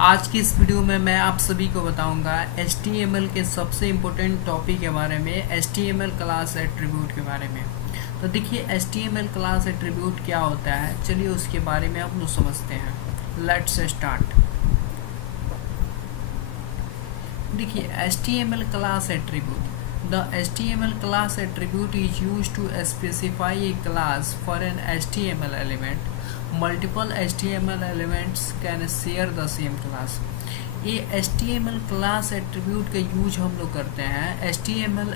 आज की इस वीडियो में मैं आप सभी को बताऊंगा HTML के सबसे इम्पोर्टेंट टॉपिक के बारे में, HTML क्लास एट्रीब्यूट के बारे में। तो देखिए HTML क्लास एट्रीब्यूट क्या होता है, चलिए उसके बारे में हम लोग समझते हैं। Let's start. देखिए HTML class attribute, the HTML class attribute is used to specify a class for an HTML element. Multiple HTML elements can share the same class. ये HTML क्लास एट्रीब्यूट का यूज हम लोग करते हैं HTML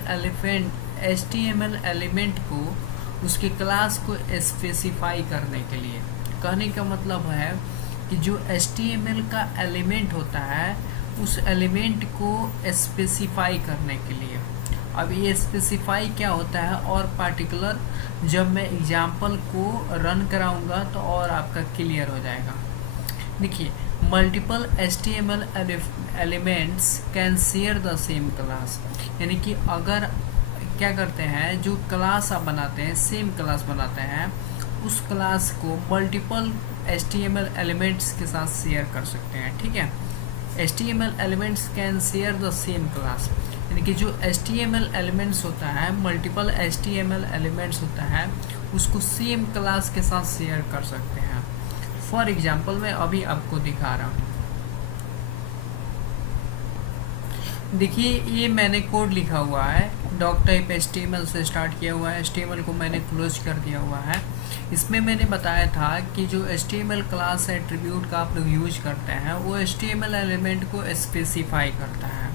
element को उसके class को specify करने के लिए। कहने का मतलब है कि जो HTML का एलिमेंट होता है उस एलिमेंट को स्पेसिफाई करने के लिए। अब ये स्पेसिफाई क्या होता है और पार्टिकुलर जब मैं एग्जाम्पल को रन कराऊंगा तो और आपका क्लियर हो जाएगा। देखिए multiple HTML elements can share the same class, यानी कि अगर क्या करते हैं जो क्लास आप बनाते हैं, सेम क्लास बनाते हैं, उस क्लास को मल्टीपल HTML एलिमेंट्स के साथ शेयर कर सकते हैं। ठीक है, HTML elements can share the same class, यानी कि जो HTML एलिमेंट्स होता है, मल्टीपल HTML एलिमेंट्स होता है, उसको सेम क्लास के साथ शेयर कर सकते हैं। फॉर एग्जांपल मैं अभी आपको दिखा रहा हूँ। देखिए ये मैंने कोड लिखा हुआ है, डॉक टाइप HTML से स्टार्ट किया हुआ है, HTML को मैंने क्लोज कर दिया हुआ है। इसमें मैंने बताया था कि जो HTML क्लास एट्रीब्यूट का आप लोग यूज करते हैं वो HTML एलिमेंट को स्पेसिफाई करता है।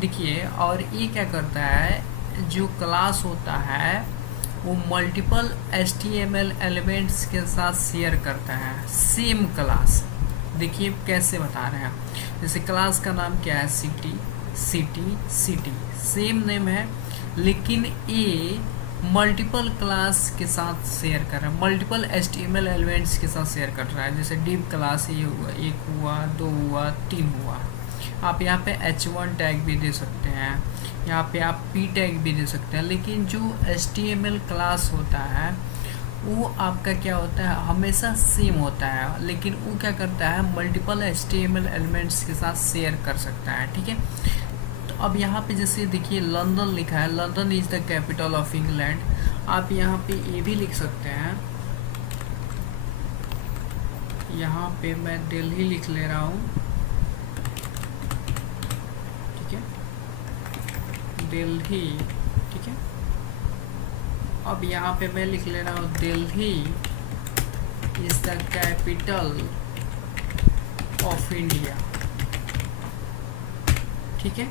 देखिए और ये क्या करता है, जो क्लास होता है वो मल्टीपल HTML एलिमेंट्स के साथ शेयर करता है सेम क्लास। देखिए कैसे बता रहे हैं, जैसे क्लास का नाम क्या है, सिटी, सेम नेम है, लेकिन ये मल्टीपल क्लास के साथ शेयर कर रहा है, मल्टीपल HTML एलिमेंट्स के साथ शेयर कर रहा है। जैसे डिव क्लास ये हुआ, 1 हुआ, 2 हुआ, 3 हुआ। आप यहाँ पे H1 टैग भी दे सकते हैं, यहाँ पे आप P टैग भी दे सकते हैं, लेकिन जो HTML क्लास होता है वो आपका क्या होता है, हमेशा सेम होता है, लेकिन वो क्या करता है मल्टीपल HTML एलिमेंट्स के साथ शेयर कर सकता है। ठीक है, तो अब यहाँ पे जैसे देखिए लंदन लिखा है, London is the capital of England. आप यहाँ पे ये भी लिख सकते हैं, यहाँ पे मैं दिल्ली लिख ले रहा हूँ। दिल्ली, ठीक है। अब यहाँ पे मैं लिख ले रहा हूँ Delhi is the capital of India. ठीक है,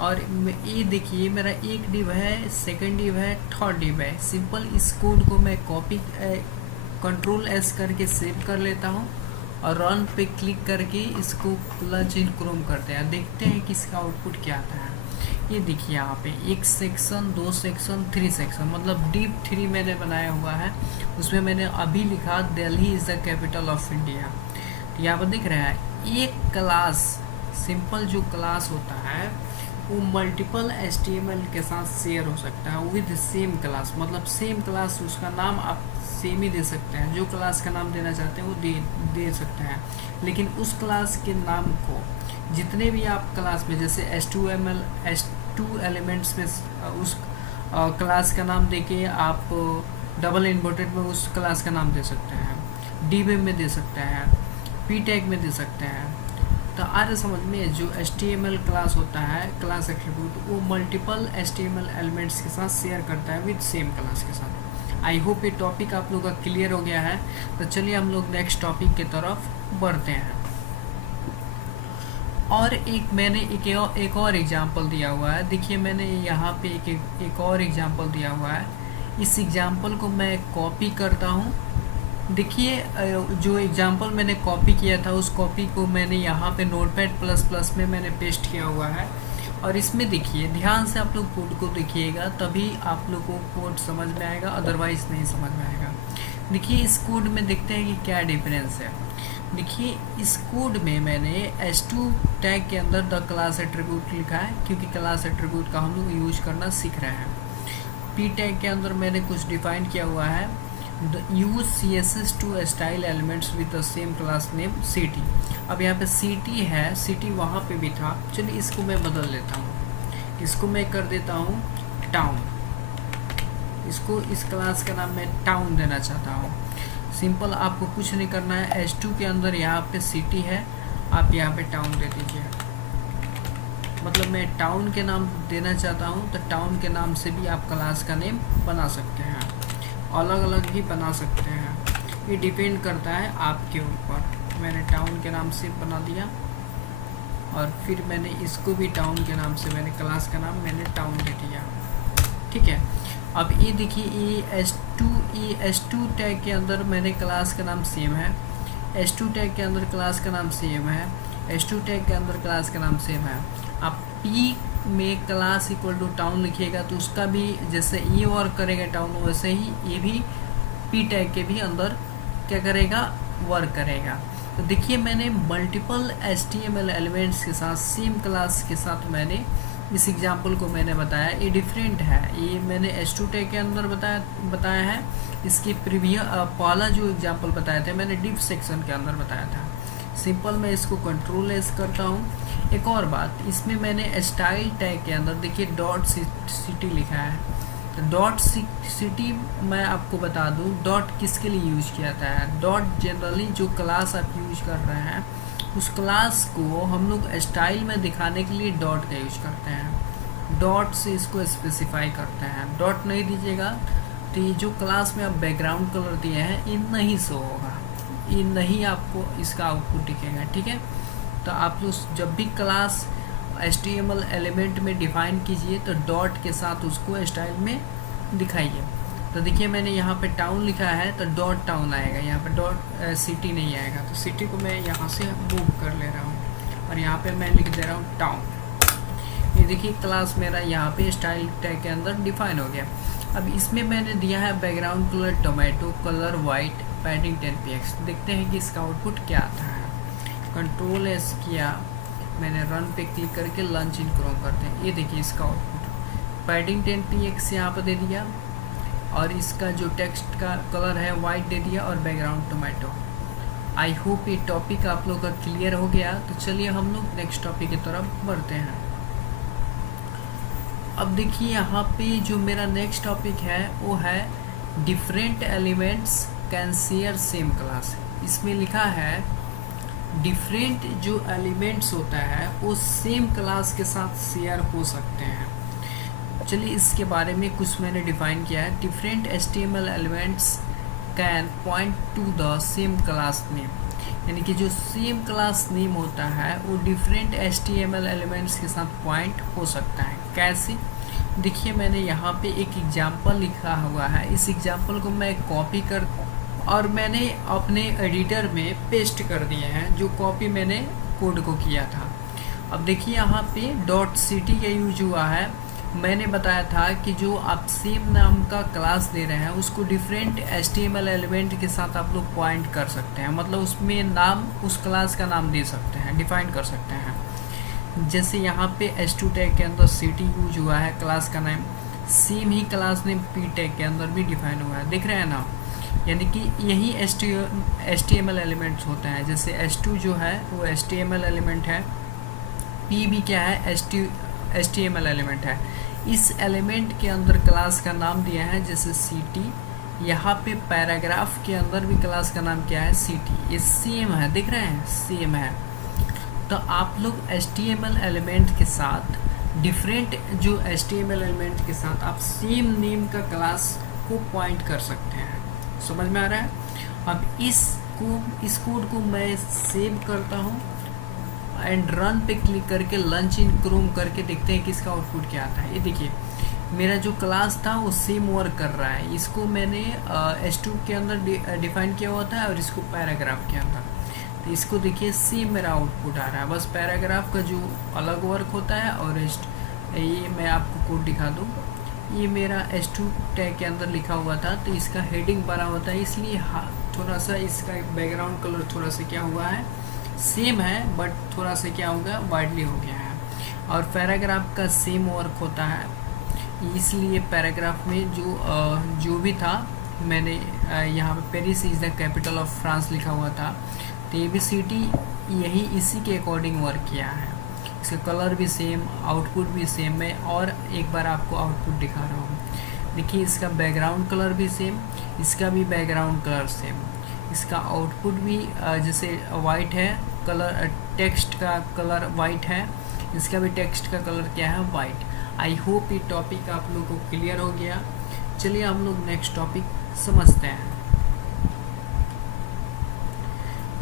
और ये देखिए मेरा एक डिव है, सेकंड डिव है, थर्ड डिव है। सिंपल इस कोड को मैं कॉपी Ctrl+S करके सेव कर लेता हूँ और रन पे क्लिक करके इसको लॉन्च इन क्रोम करते हैं। देखते हैं कि इसका आउटपुट क्या आता है। ये देखिए यहाँ पे 1 सेक्शन, 2 सेक्शन, 3 सेक्शन, मतलब डिव 3 मैंने बनाया हुआ है। उसमें मैंने अभी लिखा Delhi is the capital of India. तो यहाँ पर दिख रहा है एक क्लास, सिंपल जो क्लास होता है वो मल्टीपल HTML के साथ शेयर हो सकता है विद सेम क्लास, मतलब सेम क्लास, उसका नाम आप सेम ही दे सकते हैं, जो क्लास का नाम देना चाहते हैं वो दे सकते हैं, लेकिन उस क्लास के नाम को जितने भी आप क्लास में, जैसे H2 एलिमेंट्स में उस क्लास का नाम देके आप डबल इन्वर्टेड में उस क्लास का नाम दे सकते हैं, DB में दे सकते हैं, P टैग में दे सकते हैं। तो आज समझ में, जो HTML क्लास होता है, क्लास एट्रीब्यूट, वो मल्टीपल HTML एलिमेंट्स के साथ शेयर करता है विद सेम क्लास के साथ। आई होप ये टॉपिक आप लोगों का क्लियर हो गया है। तो चलिए हम लोग नेक्स्ट टॉपिक की तरफ बढ़ते हैं। और मैंने एक और एग्जांपल दिया हुआ है। देखिए मैंने यहाँ पे एक और एग्जांपल दिया हुआ है। इस एग्जांपल को मैं कॉपी करता हूँ। देखिए जो एग्जांपल मैंने कॉपी किया था उस कॉपी को मैंने यहाँ पे Notepad++ में मैंने पेस्ट किया हुआ है। और इसमें देखिए ध्यान से आप लोग कोड को देखिएगा, तभी आप लोग को कोड समझ में आएगा, अदरवाइज़ नहीं समझ में आएगा। देखिए इस कोड में देखते हैं कि क्या डिफरेंस है। देखिए इस कोड में मैंने H2 टैग के अंदर द क्लास एट्रीब्यूट लिखा है, क्योंकि क्लास एट्रीब्यूट का हम लोग यूज करना सीख रहे हैं। P टैग के अंदर मैंने कुछ डिफाइन किया हुआ है use CSS to style elements with the same class name city. अब यहाँ पे सिटी है, सिटी वहाँ पे भी था। चलिए इसको मैं बदल लेता हूँ, इसको मैं कर देता हूँ टाउन। इसको इस क्लास का नाम मैं टाउन देना चाहता हूँ। सिंपल, आपको कुछ नहीं करना है। S2 के अंदर यहाँ पे सिटी है, आप यहाँ पे टाउन दे दीजिए। मतलब मैं टाउन के नाम देना चाहता हूँ तो टाउन के नाम से भी आप क्लास का नेम बना सकते हैं, अलग अलग भी बना सकते हैं, ये डिपेंड करता है आपके ऊपर। मैंने टाउन के नाम से बना दिया और फिर मैंने इसको भी टाउन के नाम से, मैंने क्लास का नाम मैंने टाउन दे दिया। ठीक है, अब ये देखिए, ये S2 टैग के अंदर मैंने क्लास का नाम सेम है, S2 टैग के अंदर क्लास का नाम सेम है, S2 टैग के अंदर क्लास का नाम सेम है। आप P में क्लास इक्वल टू टाउन लिखिएगा तो उसका भी जैसे ये वर्क करेगा टाउन, वैसे ही ये भी P टैग के भी अंदर क्या करेगा, वर्क करेगा। तो देखिए मैंने मल्टीपल HTML एलिमेंट्स के साथ सेम क्लास के साथ मैंने इस एग्जाम्पल को मैंने बताया। ये डिफरेंट है, ये मैंने S2 टैग के अंदर बताया है। इसके पहला जो एग्जाम्पल बताया था मैंने डिफ सेक्शन के अंदर बताया था। सिंपल, मैं इसको कंट्रोल एस करता हूँ। एक और बात, इसमें मैंने स्टाइल टैग के अंदर देखिए डॉट सिटी लिखा है। तो डॉट सिटी मैं आपको बता दूँ डॉट किसके लिए यूज किया जाता है। डॉट जनरली जो क्लास आप यूज कर रहे हैं उस क्लास को हम लोग स्टाइल में दिखाने के लिए डॉट का यूज करते हैं, डॉट से इसको स्पेसिफाई करते हैं। डॉट नहीं दीजिएगा तो ये जो क्लास में आप बैकग्राउंड कलर दिए हैं ये नहीं शो होगा, ये नहीं आपको इसका आउटपुट दिखेगा। ठीक है, तो आप लोग जब भी क्लास HTML एलिमेंट में डिफाइन कीजिए तो डॉट के साथ उसको स्टाइल में दिखाइए। तो देखिए मैंने यहाँ पे टाउन लिखा है तो डॉट टाउन आएगा, यहाँ पे डॉट सिटी नहीं आएगा। तो सिटी को मैं यहाँ से मूव कर ले रहा हूँ और यहाँ पे मैं लिख दे रहा हूँ टाउन। ये देखिए क्लास मेरा यहाँ पे स्टाइल टैग के अंदर डिफाइन हो गया। अब इसमें मैंने दिया है background colour tomato, colour white, padding 10px। देखते हैं कि इसका आउटपुट क्या आता है। कंट्रोल एस किया मैंने, रन पे क्लिक करके लॉन्च इन क्रोम करते हैं। ये देखिए इसका आउटपुट पैडिंग 10px यहाँ पर दे दिया और इसका जो टेक्स्ट का कलर है वाइट दे दिया और बैकग्राउंड टोमेटो। आई होप ये टॉपिक आप लोग का क्लियर हो गया। तो चलिए हम लोग नेक्स्ट टॉपिक की तरफ बढ़ते हैं। अब देखिए यहाँ पे जो मेरा नेक्स्ट टॉपिक है वो है different elements can share same class. इसमें लिखा है डिफरेंट जो एलिमेंट्स होता है वो सेम क्लास के साथ शेयर हो सकते हैं। चलिए इसके बारे में कुछ मैंने डिफाइन किया है। Different HTML elements can point two the same class name, यानी कि जो सेम क्लास नेम होता है वो डिफरेंट HTML एलिमेंट्स के साथ पॉइंट हो सकता है। कैसे, देखिए मैंने यहाँ पे एक एग्जांपल लिखा हुआ है। इस एग्जांपल को मैं कॉपी कर और मैंने अपने एडिटर में पेस्ट कर दिए हैं जो कॉपी मैंने कोड को किया था। अब देखिए यहाँ पे डॉट सिटी का यूज हुआ है। मैंने बताया था कि जो आप सेम नाम का क्लास दे रहे हैं उसको डिफरेंट HTML एलिमेंट के साथ आप लोग पॉइंट कर सकते हैं, मतलब उसमें नाम उस क्लास का नाम दे सकते हैं, डिफाइन कर सकते हैं। जैसे यहाँ पे S2 टैग के अंदर सिटी यूज हुआ है क्लास का नाम, सेम ही क्लास नेम P टैग के अंदर भी डिफाइन हुआ है, दिख रहे हैं ना। यानी कि यही HTML एलिमेंट्स होते हैं। जैसे S2 जो है वो HTML एलिमेंट है, P भी क्या है, HTML एलिमेंट है। इस एलिमेंट के अंदर क्लास का नाम दिया है जैसे सिटी। यहाँ पे पैराग्राफ के अंदर भी क्लास का नाम क्या है, सिटी। ये सेम है, दिख रहे हैं, सेम है। तो आप लोग HTML एलिमेंट के साथ डिफरेंट जो HTML एलिमेंट के साथ आप सेम नेम का क्लास को पॉइंट कर सकते हैं। समझ में आ रहा है। अब इस कोड को मैं सेव करता हूँ एंड रन पे क्लिक करके लॉन्च इन क्रोम करके देखते हैं कि इसका आउटपुट क्या आता है। ये देखिए मेरा जो क्लास था वो सेम वर्क कर रहा है। इसको मैंने S2 के अंदर डिफाइन किया हुआ था और इसको पैराग्राफ के अंदर। तो इसको देखिए सेम मेरा आउटपुट आ रहा है, बस पैराग्राफ का जो अलग वर्क होता है। और ये मैं आपको कोड दिखा दूँ, ये मेरा S2 टैग के अंदर लिखा हुआ था तो इसका हेडिंग बड़ा होता है, इसलिए थोड़ा सा इसका बैकग्राउंड कलर थोड़ा सा क्या हुआ है, सेम है बट थोड़ा सा क्या हो गया, वाइडली हो गया है। और पैराग्राफ का सेम वर्क होता है, इसलिए पैराग्राफ में जो भी था मैंने यहाँ पे Paris is the capital of France लिखा हुआ था, तो ये भी सिटी यही इसी के अकॉर्डिंग वर्क किया है। इसका कलर भी सेम, आउटपुट भी सेम है। और एक बार आपको आउटपुट दिखा रहा हूँ, देखिए इसका बैकग्राउंड कलर भी सेम, इसका भी बैकग्राउंड कलर सेम, इसका आउटपुट भी जैसे वाइट है, कलर टेक्स्ट का कलर वाइट है, इसका भी टेक्स्ट का कलर क्या है, वाइट। आई होप ये टॉपिक आप लोगों को क्लियर हो गया। चलिए हम लोग नेक्स्ट टॉपिक समझते हैं।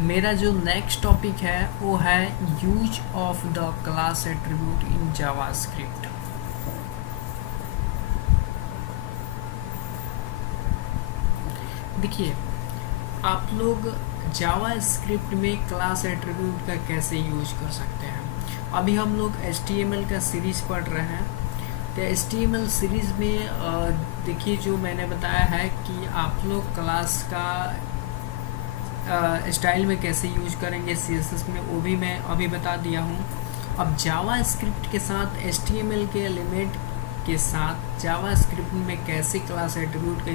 मेरा जो नेक्स्ट टॉपिक है वो है use of the class attribute in JavaScript. देखिए आप लोग जावास्क्रिप्ट में क्लास एट्रीब्यूट का कैसे यूज कर सकते हैं। अभी हम लोग HTML का सीरीज पढ़ रहे हैं, तो HTML सीरीज में देखिए जो मैंने बताया है कि आप लोग क्लास का स्टाइल में कैसे यूज करेंगे CSS में, वो भी मैं अभी बता दिया हूँ। अब जावास्क्रिप्ट के साथ HTML के एलिमेंट के साथ जावास्क्रिप्ट में कैसे क्लास एट्रीब्यूट का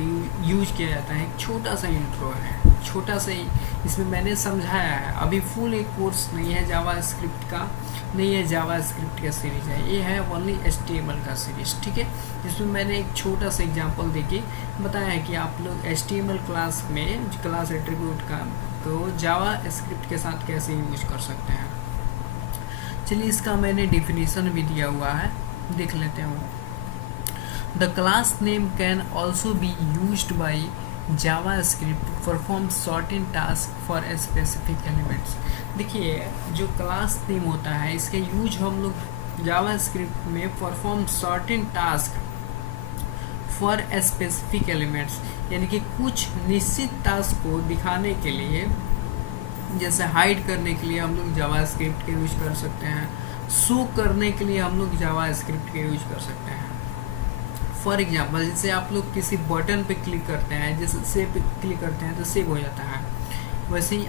यूज किया जाता है, एक छोटा सा इंट्रो है, छोटा सा ही इसमें मैंने समझाया है। अभी फुल एक कोर्स नहीं है जावास्क्रिप्ट का, नहीं है जावास्क्रिप्ट का सीरीज है, ये है ओनली HTML का सीरीज, ठीक है। जिसमें मैंने एक छोटा सा एग्जांपल देके बताया है कि आप लोग HTML क्लास में क्लास एट्रीब्यूट का तो जावास्क्रिप्ट के साथ कैसे यूज कर सकते हैं। चलिए इसका मैंने डिफिनीशन भी दिया हुआ है, देख लेते हैं। The class name can also be used by JavaScript to perform certain tasks for a specific elements। देखिए जो क्लास नेम होता है इसका यूज हम लोग जावास्क्रिप्ट में perform certain task for a specific elements, यानी कि कुछ निश्चित टास्क को दिखाने के लिए, जैसे हाइड करने के लिए हम लोग जावास्क्रिप्ट का यूज कर सकते हैं, शो करने के लिए हम लोग जावास्क्रिप्ट का यूज कर सकते हैं। फॉर एग्जाम्पल जैसे आप लोग किसी बटन पे क्लिक करते हैं, जैसे सेव पे क्लिक करते हैं तो सेव हो जाता है, वैसे ही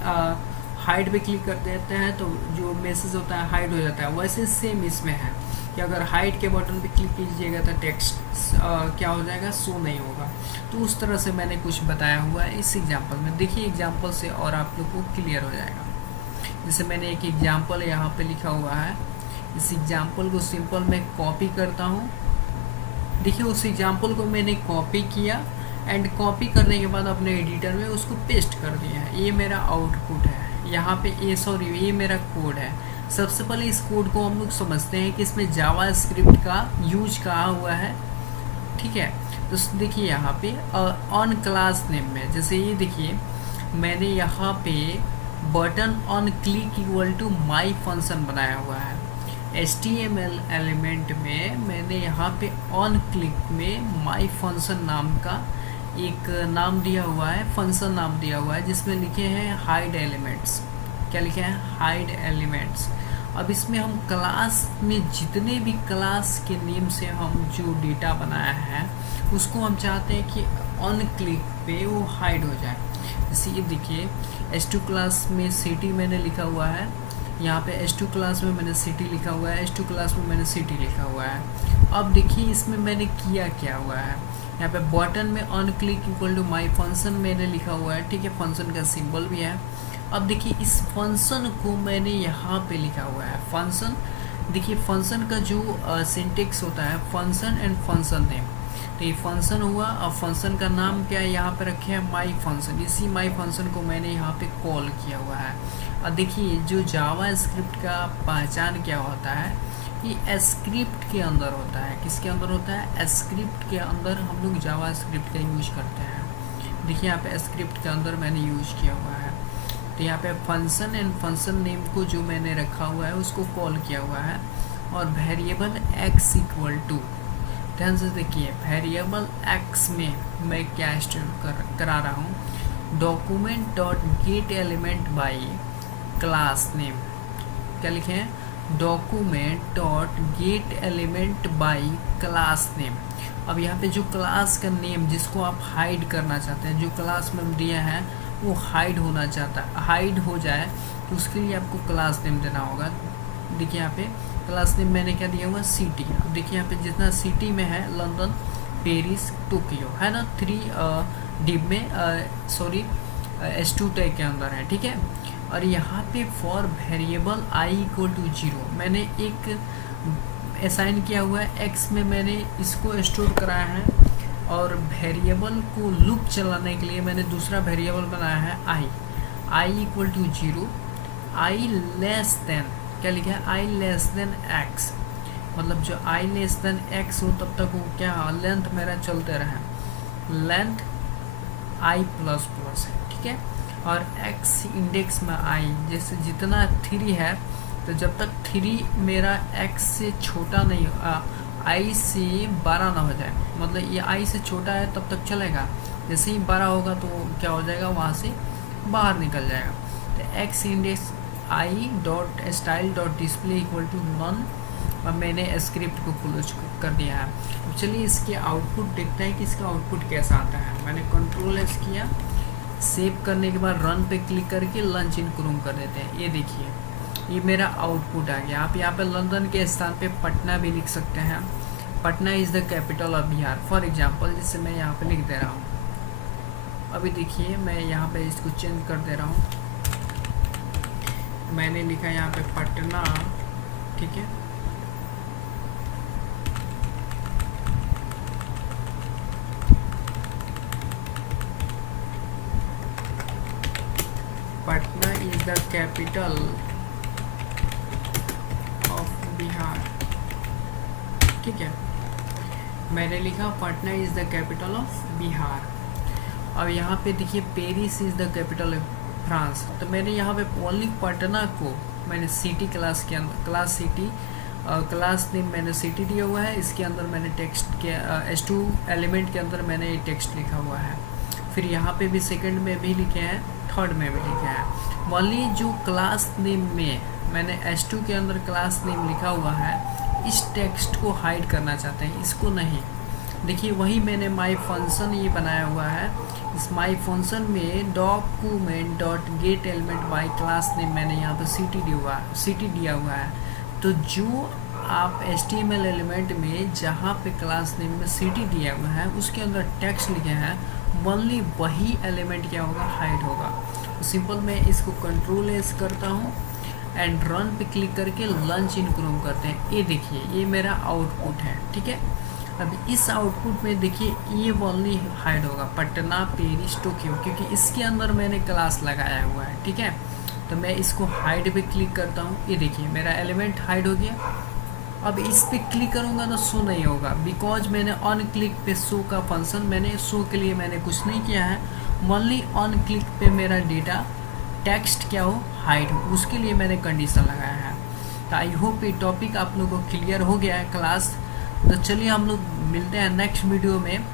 हाइड पे क्लिक कर देते हैं तो जो मैसेज होता है हाइड हो जाता है। वैसे सेम इसमें है कि अगर हाइड के बटन पे क्लिक कीजिएगा तो टेक्स्ट क्या हो जाएगा, शो नहीं होगा। तो उस तरह से मैंने कुछ बताया हुआ है इस एग्जाम्पल में। देखिए एग्जाम्पल से और आप लोग को क्लियर हो जाएगा। जैसे मैंने एक एग्जाम्पल यहाँ पे लिखा हुआ है, इस एग्जाम्पल को सिंपल मैं कॉपी करता हूँ। देखिए उस एग्जाम्पल को मैंने कॉपी किया एंड कॉपी करने के बाद अपने एडिटर में उसको पेस्ट कर दिया है। ये मेरा आउटपुट है, यहाँ पे ये मेरा कोड है। सबसे पहले इस कोड को हम लोग समझते हैं कि इसमें जावास्क्रिप्ट का यूज कहाँ हुआ है, ठीक है। तो देखिए यहाँ पे ऑन क्लास नेम में, जैसे ये देखिए मैंने यहाँ पे button on click equal to my function बनाया हुआ है। HTML एलिमेंट में मैंने यहाँ पे ऑन क्लिक में माई फंक्शन नाम का एक नाम दिया हुआ है, फंक्शन नाम दिया हुआ है, जिसमें लिखे हैं हाइड एलिमेंट्स। क्या लिखे हैं, हाइड एलिमेंट्स। अब इसमें हम क्लास में जितने भी क्लास के नेम से हम जो डेटा बनाया है उसको हम चाहते हैं कि ऑन क्लिक पे वो हाइड हो जाए। जैसे ये देखिए H2 क्लास में सिटी मैंने लिखा हुआ है, यहाँ पे H2 क्लास में मैंने सिटी लिखा हुआ है, H2 क्लास में मैंने सिटी लिखा हुआ है। अब देखिए इसमें मैंने किया क्या हुआ है, यहाँ पे बटन में on click equal to my function मैंने लिखा हुआ है, ठीक है, फंक्शन का सिंबल भी है। अब देखिए इस फंक्शन को मैंने यहाँ पे लिखा हुआ है फंक्शन। देखिए फंक्शन का जो सिंटेक्स होता है फंक्शन एंड फंक्शन नेम, तो ये फंक्शन हुआ। अब फंक्शन का नाम क्या है, यहाँ पे रखे हैं माई फंक्शन। इसी माई फंक्शन को मैंने यहाँ पे कॉल किया हुआ है। और देखिए जो जावास्क्रिप्ट का पहचान क्या होता है, ये स्क्रिप्ट के अंदर होता है। किसके अंदर होता है, स्क्रिप्ट के अंदर हम लोग जावास्क्रिप्ट का यूज करते हैं। देखिए यहाँ पे स्क्रिप्ट के अंदर मैंने यूज किया हुआ है। तो यहाँ पे फंक्शन एंड फंक्शन नेम को जो मैंने रखा हुआ है उसको कॉल किया हुआ है। और वेरिएबल x इक्वल टू, ध्यान से देखिए वेरिएबल x में मैं क्या स्टोर करा रहा हूँ, document dot gate element by class name. क्या लिखे हैं, document dot gate element by class name. अब यहाँ पे जो क्लास का नेम जिसको आप हाइड करना चाहते हैं, जो क्लास में दिया है वो हाइड होना चाहता है, हाइड हो जाए, तो उसके लिए आपको क्लास नेम देना होगा। देखिए यहाँ पे क्लास नेम मैंने क्या दिया हुआ, सिटी। अब देखिए यहाँ पे जितना सिटी में है लंदन, पेरिस, टोक्यो है ना, 3 डिव में, सॉरी S2 टैग के अंदर है, ठीक है। और यहाँ पे for variable i equal to 0 मैंने एक असाइन किया हुआ है, x में मैंने इसको स्टोर कराया है, और वेरिएबल को लूप चलाने के लिए मैंने दूसरा वेरिएबल बनाया है i equal to 0, i less than, क्या लिखा है, i लेस देन x, मतलब जो i लेस देन x हो तब तक वो क्या लेंथ मेरा चलते रहे, लेंथ i प्लस प्लस है, ठीक है। और x इंडेक्स में i, जैसे जितना 3 है तो जब तक 3 मेरा x से छोटा नहीं, i से 12 ना हो जाए, मतलब ये i से छोटा है तब तक चलेगा, जैसे ही 12 होगा तो क्या हो जाएगा, वहाँ से बाहर निकल जाएगा। तो x index i dot style dot display equal to none, अब मैंने स्क्रिप्ट को क्लोज कर दिया है। अब चलिए इसके आउटपुट देखते हैं कि इसका आउटपुट कैसा आता है। मैंने कंट्रोल एस किया, सेव करने के बाद रन पे क्लिक करके लॉन्च इन क्रोम कर देते हैं। ये देखिए ये मेरा आउटपुट आ गया। आप यहाँ पे लंदन के स्थान पे पटना भी लिख सकते हैं, Patna is the capital of Bihar for example, जिससे मैं यहाँ पे लिख दे रहा हूँ। अभी देखिए मैं यहाँ पे इसको चेंज कर दे रहा हूँ, मैंने लिखा यहाँ पे पटना, ठीक है। Patna is the capital of Bihar, ठीक है। मैंने लिखा Patna is the capital of Bihar. अब यहाँ पे देखिए Paris is the capital of France, तो मैंने यहाँ पे ओनली पटना को मैंने सिटी क्लास के अंदर, क्लास सिटी, क्लास नेम मैंने सिटी दिया हुआ है, इसके अंदर मैंने टेक्स्ट के S2 एलिमेंट के अंदर मैंने ये टेक्स्ट लिखा हुआ है। फिर यहाँ पे भी सेकंड में भी लिखे हैं, थर्ड में भी लिखे हैं। ओनली जो क्लास नेम में मैंने S2 के अंदर क्लास नेम लिखा हुआ है, इस टेक्स्ट को हाइड करना चाहते हैं, इसको नहीं। देखिए वही मैंने माई फंक्शन ये बनाया हुआ है, इस माई फंक्शन में document dot gate element by class name मैंने यहाँ पर सिटी दिया हुआ है। तो जो आप HTML एलिमेंट में जहाँ पे क्लास नेम में सिटी दिया हुआ है उसके अंदर टेक्स्ट लिखे हैं, ओनली वही एलिमेंट क्या होगा, हाइड होगा। तो सिंपल मैं इसको कंट्रोल एस करता हूँ एंड रन पे क्लिक करके लॉन्च इन क्रोम करते हैं। ये देखिए ये मेरा आउटपुट है, ठीक है। अब इस आउटपुट में देखिए ये ओनली हाइड होगा, पटना पेरिस टोक्यो, क्योंकि इसके अंदर मैंने क्लास लगाया हुआ है, ठीक है। तो मैं इसको हाइड पे क्लिक करता हूँ, ये देखिए मेरा एलिमेंट हाइड हो गया। अब इस पे क्लिक करूँगा तो शो नहीं होगा, बिकॉज मैंने ऑन क्लिक पे शो का फंक्शन, मैंने शो के लिए मैंने कुछ नहीं किया है, ओनली ऑन क्लिक पे मेरा डेटा टेक्स्ट क्या हो, हाइड हो, उसके लिए मैंने कंडीशन लगाया है। तो आई होप ये टॉपिक आप लोगों को क्लियर हो गया है क्लास। तो चलिए हम लोग मिलते हैं नेक्स्ट वीडियो में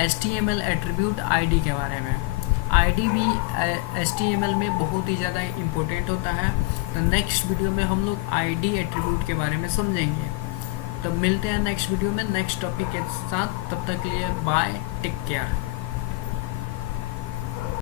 HTML एट्रीब्यूट ID के बारे में। ID भी HTML में बहुत ही ज़्यादा इम्पोर्टेंट होता है। तो नेक्स्ट वीडियो में हम लोग ID एट्रीब्यूट के बारे में समझेंगे। तो मिलते हैं नेक्स्ट वीडियो में नेक्स्ट टॉपिक के साथ, तब तक के लिए बाय, टेक केयर।